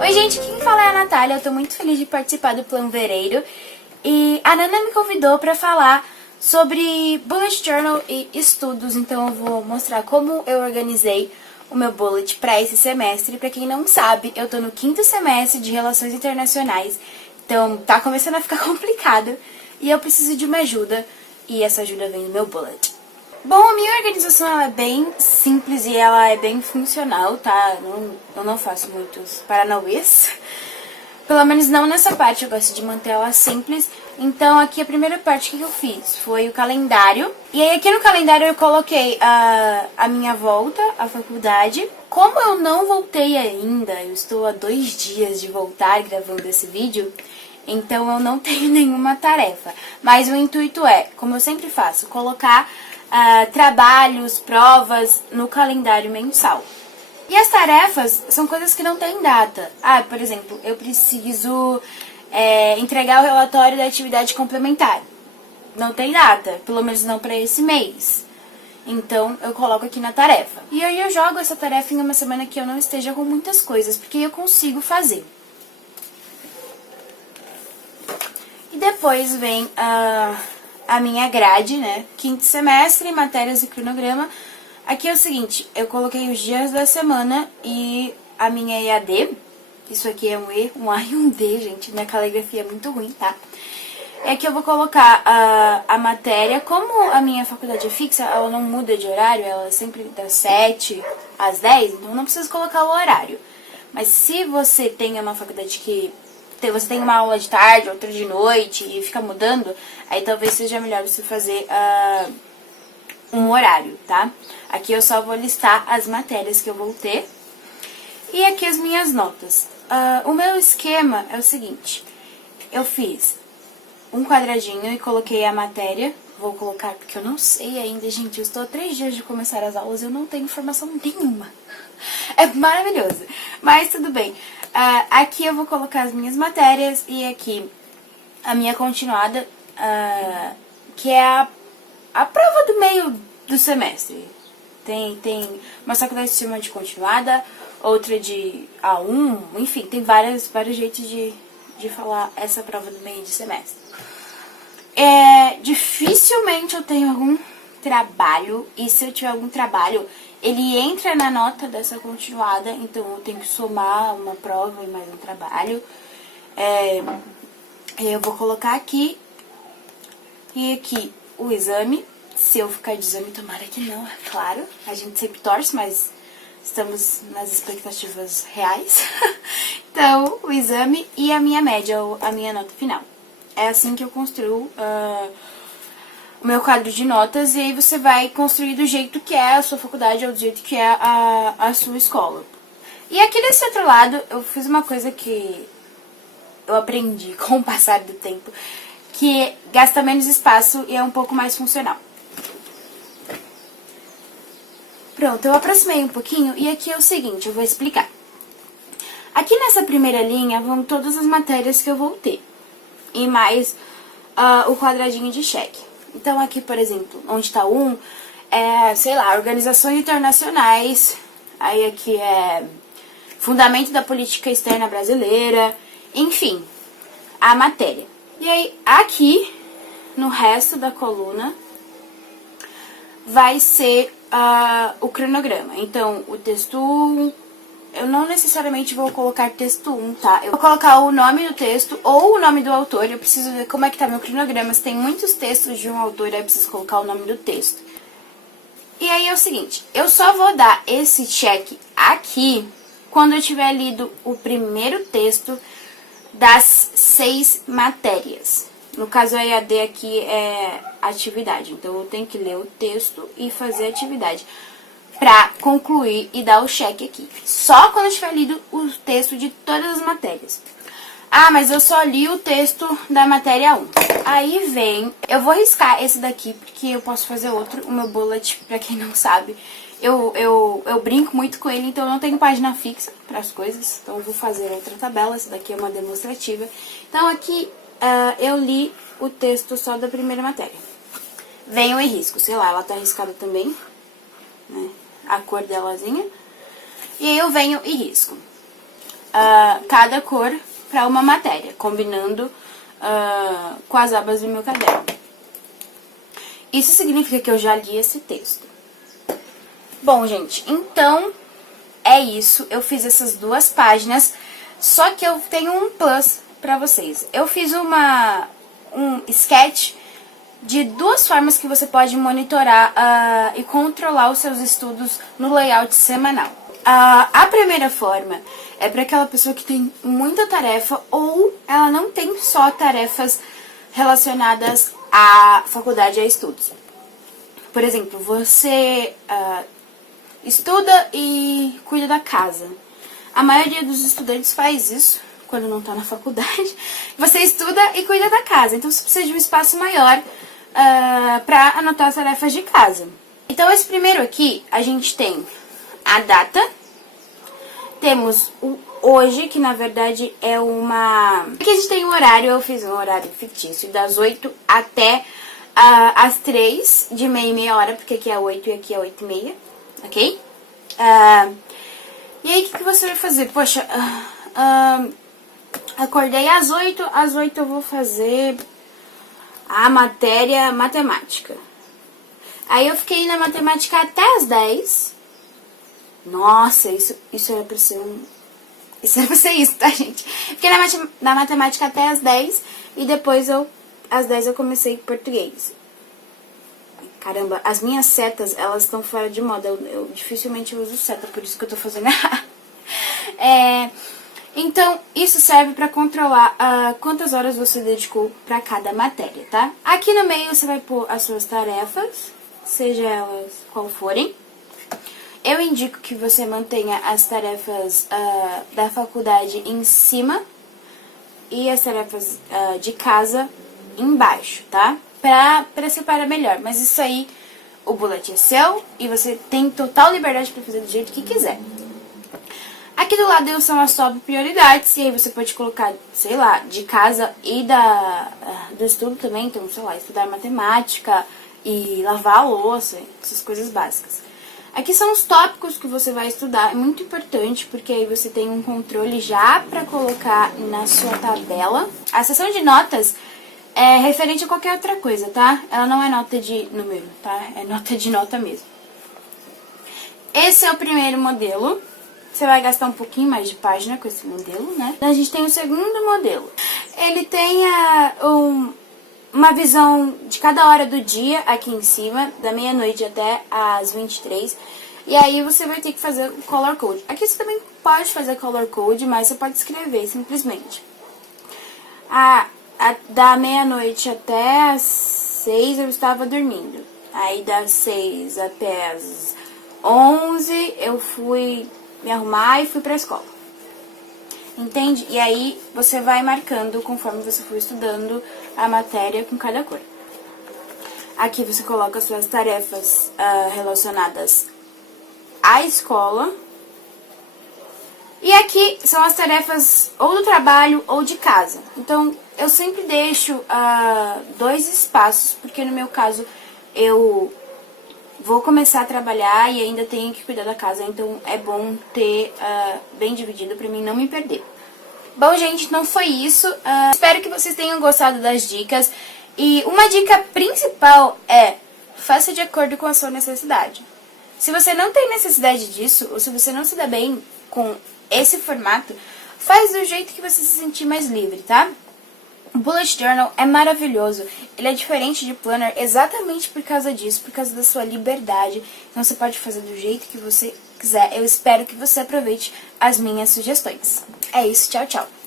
Oi gente, quem fala é a Natália, eu tô muito feliz de participar do Plano Vereiro e a Nana me convidou pra falar sobre bullet journal e estudos, então eu vou mostrar como eu organizei o meu bullet pra esse semestre. Pra quem não sabe, eu tô no 5º semestre de Relações Internacionais, então tá começando a ficar complicado e eu preciso de uma ajuda e essa ajuda vem do meu bullet. Bom, a minha organização ela é bem simples e ela é bem funcional, tá? Eu não faço muitos paranauês. Pelo menos não nessa parte, eu gosto de manter ela simples. Então aqui a primeira parte que eu fiz foi o calendário. E aí aqui no calendário eu coloquei a minha volta à faculdade. Como eu não voltei ainda, eu estou há 2 dias de voltar gravando esse vídeo, então eu não tenho nenhuma tarefa. Mas o intuito é, como eu sempre faço, colocar trabalhos, provas no calendário mensal. E as tarefas são coisas que não têm data. Por exemplo, eu preciso entregar o relatório da atividade complementar. Não tem data, pelo menos não para esse mês. Então, eu coloco aqui na tarefa. E aí eu jogo essa tarefa em uma semana que eu não esteja com muitas coisas, porque eu consigo fazer. E depois vem a minha grade, né? 5º semestre, matérias e cronograma. Aqui é o seguinte, eu coloquei os dias da semana e a minha EAD. Isso aqui é um E, um A e um D, gente. Minha caligrafia é muito ruim, tá? É que eu vou colocar a matéria. Como a minha faculdade é fixa, ela não muda de horário, ela é sempre das 7 às 10, então não preciso colocar o horário. Mas se você tem uma faculdade que você tem uma aula de tarde, outra de noite e fica mudando, aí talvez seja melhor você fazer um horário, tá? Aqui eu só vou listar as matérias que eu vou ter. E aqui as minhas notas. O meu esquema é o seguinte. Eu fiz um quadradinho e coloquei a matéria. Vou colocar porque eu não sei ainda, gente. Eu estou há 3 dias de começar as aulas e eu não tenho informação nenhuma. É maravilhoso. Mas tudo bem. Aqui eu vou colocar as minhas matérias e aqui a minha continuada, que é a prova do meio do semestre. Tem uma faculdade de cima de continuada, outra de A1, enfim, tem vários jeitos de falar essa prova do meio de semestre. Dificilmente eu tenho algum trabalho, e se eu tiver algum trabalho, ele entra na nota dessa continuada, então eu tenho que somar uma prova e mais um trabalho. Eu vou colocar aqui, e aqui o exame. Se eu ficar de exame, tomara que não, é claro. A gente sempre torce, mas estamos nas expectativas reais. Então, o exame e a minha média, ou a minha nota final. É assim que eu construo o meu quadro de notas. E aí você vai construir do jeito que é a sua faculdade ou do jeito que é a sua escola. E aqui desse outro lado, eu fiz uma coisa que eu aprendi com o passar do tempo, que gasta menos espaço e é um pouco mais funcional. Pronto, eu aproximei um pouquinho e aqui é o seguinte, eu vou explicar. Aqui nessa primeira linha vão todas as matérias que eu vou ter. E mais o quadradinho de cheque. Então aqui, por exemplo, onde está sei lá, organizações internacionais. Aí aqui é fundamento da política externa brasileira. Enfim, a matéria. E aí aqui, no resto da coluna, vai ser o cronograma. Então, o texto 1, eu não necessariamente vou colocar texto 1, tá? Eu vou colocar o nome do texto ou o nome do autor. Eu preciso ver como é que tá meu cronograma. Se tem muitos textos de um autor, aí eu preciso colocar o nome do texto. E aí é o seguinte, eu só vou dar esse check aqui quando eu tiver lido o primeiro texto das 6 matérias. No caso, a EAD aqui é atividade, então eu tenho que ler o texto e fazer a atividade pra concluir e dar o check aqui. Só quando eu tiver lido o texto de todas as matérias. Mas eu só li o texto da matéria 1. Aí vem, eu vou riscar esse daqui porque eu posso fazer outro, o meu bullet, pra quem não sabe. Eu brinco muito com ele, então eu não tenho página fixa para as coisas, então eu vou fazer outra tabela. Essa daqui é uma demonstrativa. Então aqui eu li o texto só da primeira matéria. Venho e risco, sei lá, ela tá riscada também, né? A cor delazinha. E aí eu venho e risco cada cor para uma matéria, combinando com as abas do meu caderno. Isso significa que eu já li esse texto. Bom, gente, então é isso. Eu fiz essas 2 páginas, só que eu tenho um plus pra vocês. Eu fiz um sketch de 2 formas que você pode monitorar e controlar os seus estudos no layout semanal. A primeira forma é para aquela pessoa que tem muita tarefa ou ela não tem só tarefas relacionadas à faculdade e a estudos. Por exemplo, você estuda e cuida da casa. A maioria dos estudantes faz isso quando não está na faculdade. Você estuda e cuida da casa, então você precisa de um espaço maior para anotar as tarefas de casa. Então, esse primeiro aqui, a gente tem a data, temos o hoje, que na verdade é uma... Aqui a gente tem um horário, eu fiz um horário fictício, das 8 até às 3, de meia hora, porque aqui é 8 e aqui é 8h30, ok? E aí, o que você vai fazer? Poxa, acordei às 8 eu vou fazer a matéria matemática. Aí eu fiquei na matemática até às 10. Nossa, isso era pra ser isso era pra ser isso, tá, gente? Fiquei na matemática até às 10 e depois às 10 eu comecei português. Caramba, as minhas setas, elas estão fora de moda. Eu dificilmente uso seta, por isso que eu tô fazendo errado. Então, isso serve pra controlar quantas horas você dedicou pra cada matéria, tá? Aqui no meio você vai pôr as suas tarefas, seja elas qual forem. Eu indico que você mantenha as tarefas da faculdade em cima e as tarefas de casa embaixo, tá? Pra separar melhor. Mas isso aí, o bullet é seu e você tem total liberdade pra fazer do jeito que quiser. Aqui do lado são as top prioridades, e aí você pode colocar, sei lá, de casa e do estudo também. Então, sei lá, estudar matemática e lavar a louça, essas coisas básicas. Aqui são os tópicos que você vai estudar, é muito importante, porque aí você tem um controle já pra colocar na sua tabela. A seção de notas é referente a qualquer outra coisa, tá? Ela não é nota de número, tá? É nota de nota mesmo. Esse é o primeiro modelo. Você vai gastar um pouquinho mais de página com esse modelo, né? A gente tem o segundo modelo. Ele tem uma visão de cada hora do dia aqui em cima, da meia-noite até às 23. E aí você vai ter que fazer o color code. Aqui você também pode fazer color code, mas você pode escrever simplesmente. Da meia-noite até às 6 eu estava dormindo. Aí das 6 até às 11 eu fui me arrumar e fui pra escola. Entende? E aí você vai marcando conforme você for estudando a matéria com cada cor. Aqui você coloca suas tarefas relacionadas à escola. E aqui são as tarefas ou do trabalho ou de casa. Então, eu sempre deixo 2 espaços, porque no meu caso eu vou começar a trabalhar e ainda tenho que cuidar da casa, então é bom ter bem dividido pra mim não me perder. Bom, gente, não foi isso. Espero que vocês tenham gostado das dicas. E uma dica principal é: faça de acordo com a sua necessidade. Se você não tem necessidade disso, ou se você não se dá bem com esse formato, faz do jeito que você se sentir mais livre, tá? O Bullet Journal é maravilhoso, ele é diferente de Planner exatamente por causa disso, por causa da sua liberdade. Então você pode fazer do jeito que você quiser. Eu espero que você aproveite as minhas sugestões. É isso, tchau, tchau!